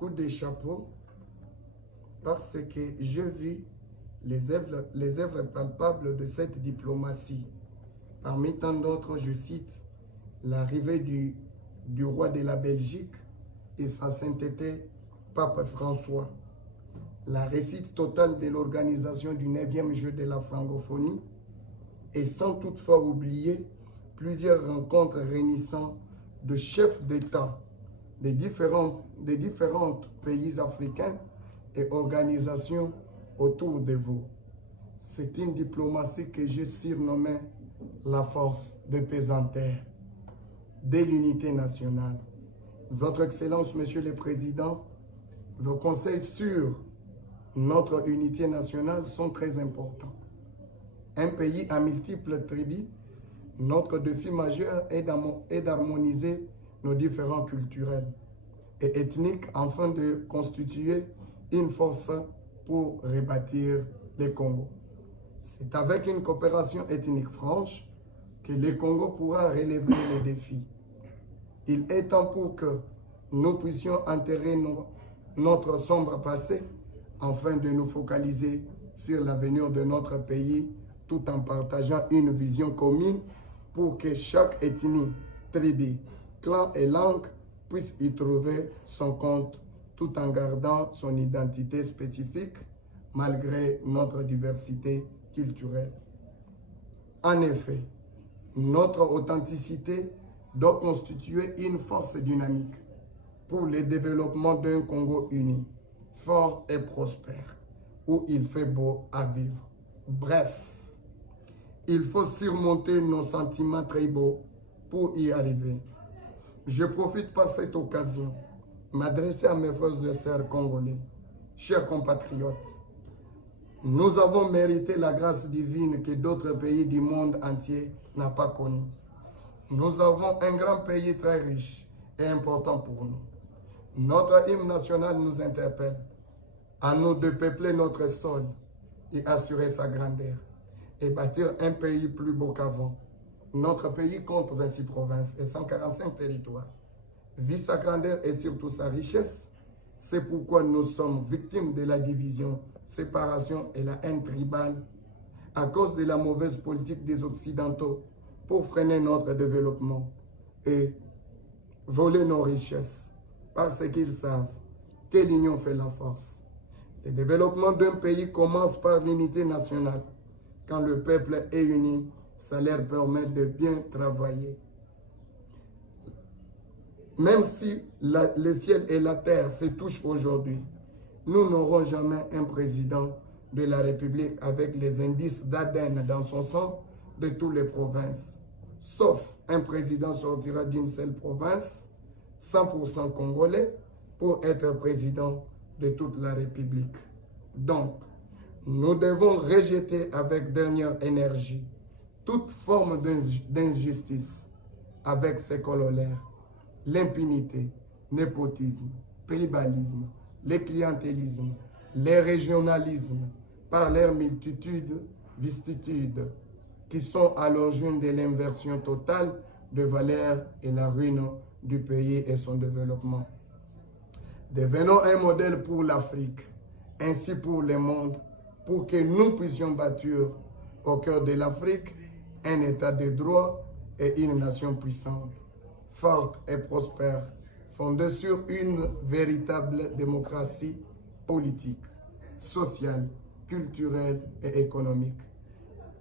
coup de chapeau parce que je vis les œuvres palpables de cette diplomatie. Parmi tant d'autres, je cite l'arrivée du roi de la Belgique et sa sainteté, Pape François, la réussite totale de l'organisation du 9e jeu de la francophonie et sans toutefois oublier plusieurs rencontres réunissant de chefs d'État des différents pays africains et organisations autour de vous. C'est une diplomatie que j'ai surnommée la force de pesanteur de l'unité nationale. Votre Excellence, Monsieur le Président, vos conseils sur notre unité nationale sont très importants. Un pays à multiples tribus, notre défi majeur est d'harmoniser nos différents culturels et ethniques afin de constituer une force pour rebâtir le Congo. C'est avec une coopération ethnique franche que le Congo pourra relever les défis. Il est temps pour que nous puissions enterrer notre sombre passé afin de nous focaliser sur l'avenir de notre pays tout en partageant une vision commune pour que chaque ethnie, tribu, clan et langue puisse y trouver son compte tout en gardant son identité spécifique malgré notre diversité culturelle. En effet, notre authenticité doit constituer une force dynamique pour le développement d'un Congo uni, fort et prospère, où il fait beau à vivre. Bref, il faut surmonter nos sentiments tribaux pour y arriver. Je profite par cette occasion m'adresser à mes frères et sœurs congolais, chers compatriotes. Nous avons mérité la grâce divine que d'autres pays du monde entier n'ont pas connue. Nous avons un grand pays très riche et important pour nous. Notre hymne national nous interpelle. À nous de peupler notre sol et assurer sa grandeur et bâtir un pays plus beau qu'avant. Notre pays compte 26 provinces et 145 territoires. Vu sa grandeur et surtout sa richesse, c'est pourquoi nous sommes victimes de la division, séparation et la haine tribale à cause de la mauvaise politique des Occidentaux pour freiner notre développement et voler nos richesses parce qu'ils savent que l'union fait la force. Le développement d'un pays commence par l'unité nationale. Quand le peuple est uni, ça leur permet de bien travailler. Même si le ciel et la terre se touchent aujourd'hui, nous n'aurons jamais un président de la République avec les indices d'ADN dans son sang de toutes les provinces. Sauf un président sortira d'une seule province, 100% congolais, pour être président de toute la République. Donc, nous devons rejeter avec dernière énergie toute forme d'injustice avec ses corollaires, l'impunité, népotisme, tribalisme, le clientélisme, le régionalisme, par leur multitude, vicissitudes, qui sont à l'origine de l'inversion totale de valeurs et la ruine du pays et son développement. Devenons un modèle pour l'Afrique, ainsi pour le monde, pour que nous puissions bâtir au cœur de l'Afrique un état de droit et une nation puissante, forte et prospère, fondée sur une véritable démocratie politique, sociale, culturelle et économique.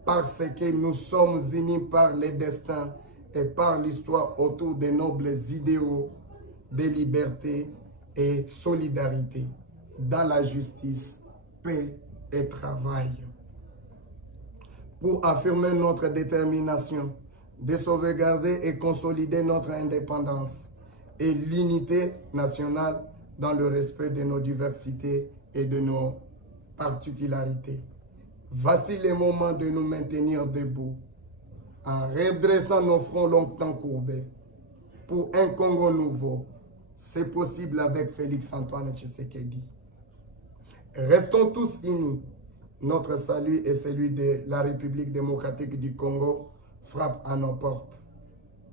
Parce que nous sommes unis par les destins et par l'histoire autour des nobles idéaux de liberté et solidarité, dans la justice, paix et travail. Pour affirmer notre détermination de sauvegarder et consolider notre indépendance et l'unité nationale dans le respect de nos diversités et de nos particularités. Voici le moment de nous maintenir debout, en redressant nos fronts longtemps courbés, pour un Congo nouveau. C'est possible avec Félix-Antoine Tshisekedi. Restons tous unis. Notre salut et celui de la République démocratique du Congo frappe à nos portes.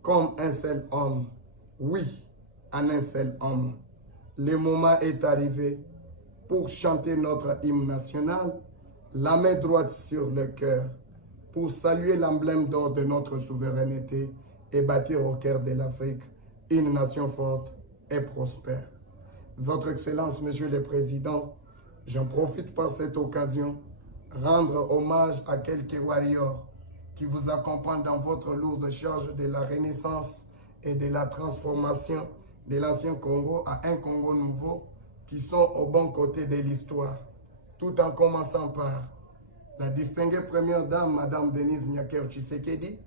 Comme un seul homme, oui, en un seul homme. le moment est arrivé pour chanter notre hymne national, la main droite sur le cœur, pour saluer l'emblème d'or de notre souveraineté et bâtir au cœur de l'Afrique une nation forte et prospère. Votre Excellence, Monsieur le Président, j'en profite par cette occasion, rendre hommage à quelques warriors qui vous accompagnent dans votre lourde charge de la renaissance et de la transformation de l'ancien Congo à un Congo nouveau, qui sont au bon côté de l'histoire, tout en commençant par la distinguée première dame, Madame Denise Nyakeru Tshisekedi,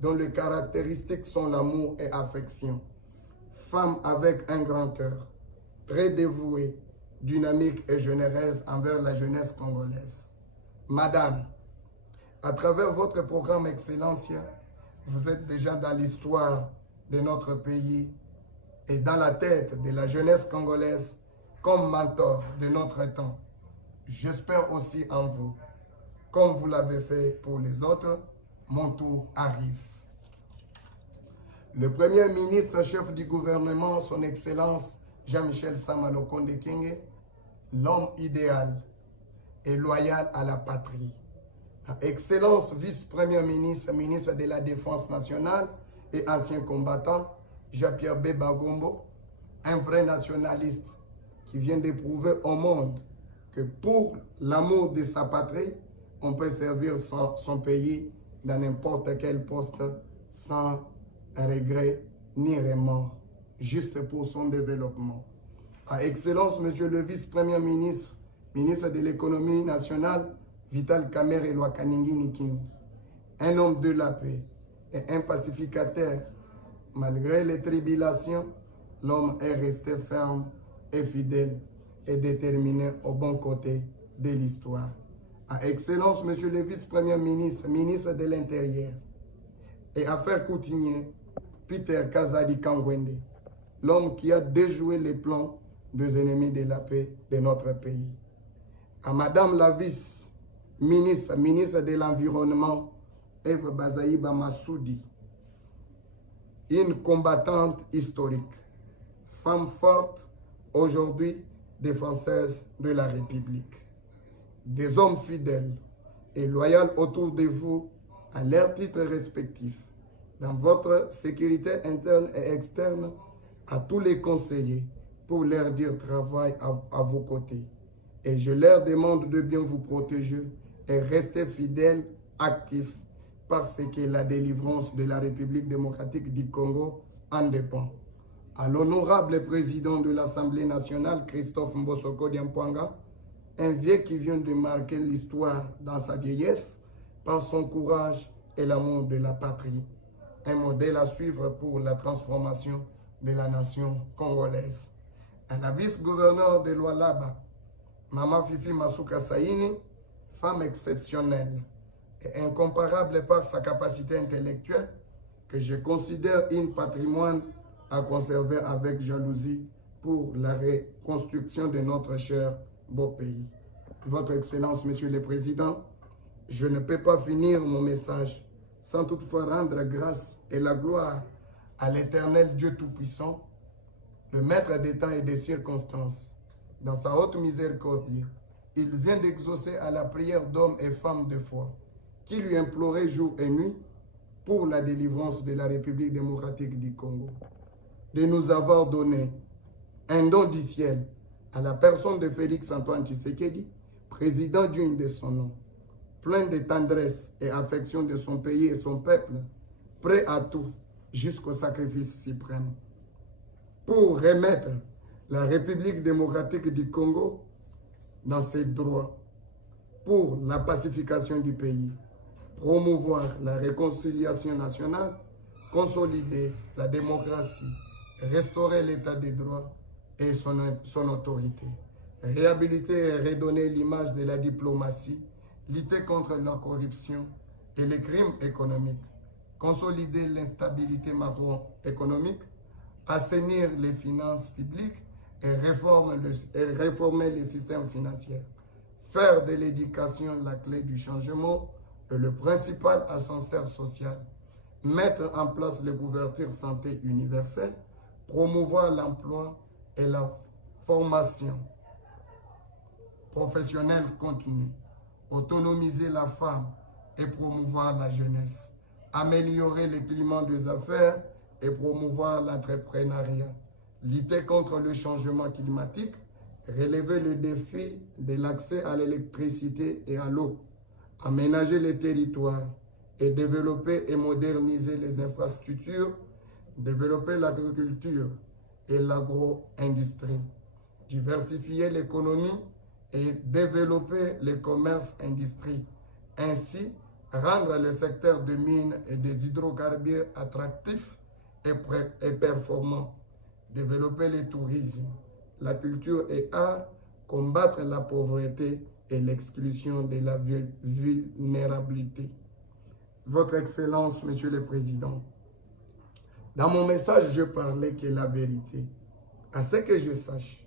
dont les caractéristiques sont l'amour et affection. Femme avec un grand cœur, très dévouée, dynamique et généreuse envers la jeunesse congolaise. Madame, à travers votre programme Excellencia, vous êtes déjà dans l'histoire de notre pays et dans la tête de la jeunesse congolaise comme mentor de notre temps. J'espère aussi en vous. Comme vous l'avez fait pour les autres, mon tour arrive. Le Premier ministre, chef du gouvernement, son Excellence Jean-Michel Sama Lokonde Kyenge, l'homme idéal et loyal à la patrie. Excellence vice-premier ministre, ministre de la Défense nationale et ancien combattant, Jean-Pierre Bemba Gombo, un vrai nationaliste qui vient d'éprouver au monde que pour l'amour de sa patrie, on peut servir son pays dans n'importe quel poste sans regret ni remords, juste pour son développement. À Excellence, Monsieur le Vice-Premier ministre, ministre de l'Économie nationale, Vital Kamerhe Lwakaningi Niking, un homme de la paix et un pacificateur. Malgré les tribulations, l'homme est resté ferme et fidèle et déterminé au bon côté de l'histoire. À Excellence, Monsieur le Vice-Premier ministre, ministre de l'Intérieur et Affaires coutumières, Peter Kazadi Kangwende, l'homme qui a déjoué les plans des ennemis de la paix de notre pays. À Madame la Vice-Ministre, ministre de l'Environnement, Eve Bazaïba Massoudi, une combattante historique, femme forte, aujourd'hui défenseuse de la République. Des hommes fidèles et loyaux autour de vous à leurs titres respectifs, dans votre sécurité interne et externe, à tous les conseillers pour leur dire travail à vos côtés. Et je leur demande de bien vous protéger et rester fidèles, actifs, parce que la délivrance de la République démocratique du Congo en dépend. À l'honorable président de l'Assemblée nationale, Christophe Mbosoko Diampouanga, un vieux qui vient de marquer l'histoire dans sa vieillesse par son courage et l'amour de la patrie. Un modèle à suivre pour la transformation de la nation congolaise. À la vice-gouverneure de Lualaba, Mama Fifi Masuka Saini, femme exceptionnelle et incomparable par sa capacité intellectuelle, que je considère un patrimoine à conserver avec jalousie pour la reconstruction de notre cher beau pays. Votre Excellence, Monsieur le Président, je ne peux pas finir mon message sans toutefois rendre grâce et la gloire à l'Éternel Dieu Tout-Puissant, le Maître des temps et des circonstances. Dans sa haute miséricorde, il vient d'exaucer à la prière d'hommes et femmes de foi qui lui imploraient jour et nuit pour la délivrance de la République démocratique du Congo, de nous avoir donné un don du ciel à la personne de Félix Antoine Tshisekedi, président digne de son nom, plein de tendresse et affection de son pays et son peuple, prêt à tout jusqu'au sacrifice suprême, pour remettre la République démocratique du Congo dans ses droits, pour la pacification du pays, promouvoir la réconciliation nationale, consolider la démocratie, restaurer l'état de droit et son autorité, réhabiliter et redonner l'image de la diplomatie, lutter contre la corruption et les crimes économiques, consolider l'instabilité macroéconomique, assainir les finances publiques et réformer le système financier, faire de l'éducation la clé du changement et le principal ascenseur social, mettre en place les couvertures santé universelle, promouvoir l'emploi et la formation professionnelle continue, autonomiser la femme et promouvoir la jeunesse, améliorer les climats des affaires et promouvoir l'entrepreneuriat, lutter contre le changement climatique, relever le défi de l'accès à l'électricité et à l'eau, aménager les territoires et développer et moderniser les infrastructures, développer l'agriculture et l'agro-industrie, diversifier l'économie et développer le commerce-industrie. Ainsi, rendre le secteur des mines et des hydrocarbures attractif et performant, développer le tourisme, la culture et art, combattre la pauvreté et l'exclusion de la vulnérabilité. Votre Excellence, Monsieur le Président, dans mon message, je parlais que la vérité, à ce que je sache,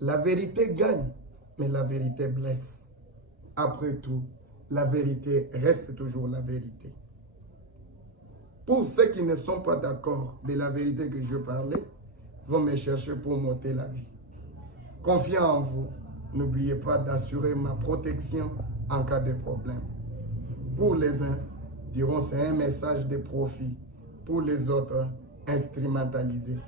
la vérité gagne, mais la vérité blesse. Après tout, la vérité reste toujours la vérité. Pour ceux qui ne sont pas d'accord de la vérité que je parlais, vont me chercher pour m'ôter la vie. Confiant en vous, n'oubliez pas d'assurer ma protection en cas de problème. Pour les uns, diront c'est un message de profit. Pour les autres, instrumentalisé.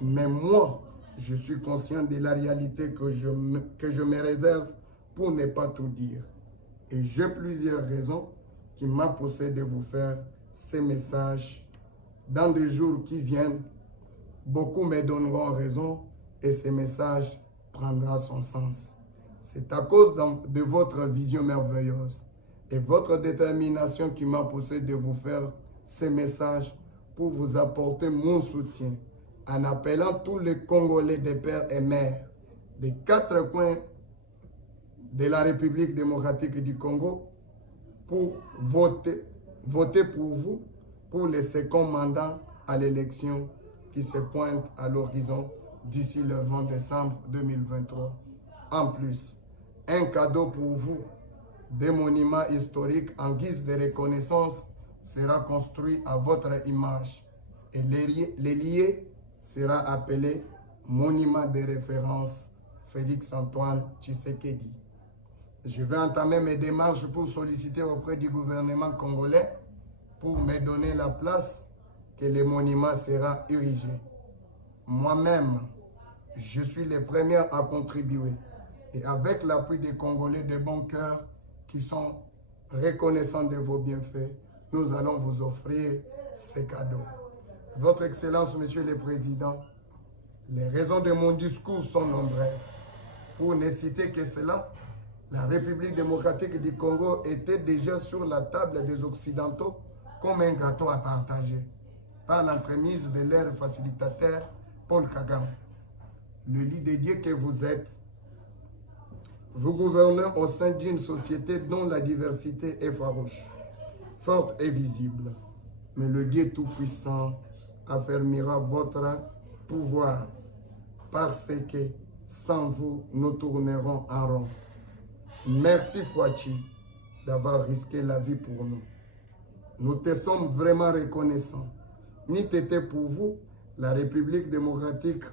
Mais moi, je suis conscient de la réalité que je me réserve pour ne pas tout dire. Et j'ai plusieurs raisons qui m'ont poussé de vous faire ces messages. Dans des jours qui viennent, beaucoup me donneront raison et ce message prendra son sens. C'est à cause de votre vision merveilleuse et votre détermination qui m'a poussé de vous faire ces messages pour vous apporter mon soutien en appelant tous les Congolais des pères et mères des 4 coins de la République démocratique du Congo pour voter pour vous pour le second mandat à l'élection qui se pointe à l'horizon d'ici le 20 décembre 2023. En plus, un cadeau pour vous, des monuments historiques en guise de reconnaissance sera construit à votre image et les liés sera appelé monument de référence Félix-Antoine Tshisekedi. Je vais entamer mes démarches pour solliciter auprès du gouvernement congolais pour me donner la place que le monument sera érigé. Moi-même, je suis le premier à contribuer et avec l'appui des Congolais de bon cœur qui sont reconnaissants de vos bienfaits, nous allons vous offrir ces cadeaux. Votre Excellence, Monsieur le Président, les raisons de mon discours sont nombreuses. Pour ne citer que cela, la République démocratique du Congo était déjà sur la table des Occidentaux comme un gâteau à partager, par l'entremise de leur facilitateur, Paul Kagame. Le lit de Dieu que vous êtes, vous gouvernez au sein d'une société dont la diversité est farouche, forte et visible. Mais le Dieu Tout-Puissant affermira votre pouvoir parce que sans vous, nous tournerons en rond. Merci Fouachi d'avoir risqué la vie pour nous. Nous te sommes vraiment reconnaissants. Ni t'était pour vous, la République démocratique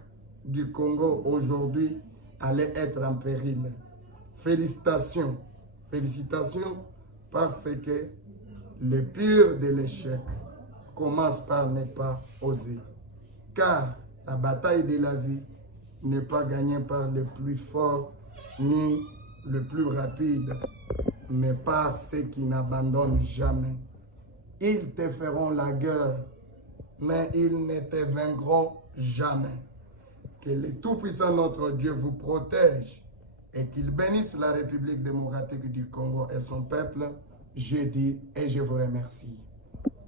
du Congo aujourd'hui allait être en péril. Félicitations. Félicitations parce que le pire de l'échec commence par ne pas oser. Car la bataille de la vie n'est pas gagnée par le plus fort ni le plus rapide, mais par ceux qui n'abandonnent jamais. Ils te feront la guerre, mais ils ne te vaincront jamais. Que le Tout-Puissant notre Dieu vous protège et qu'il bénisse la République démocratique du Congo et son peuple. Je dis et je vous remercie.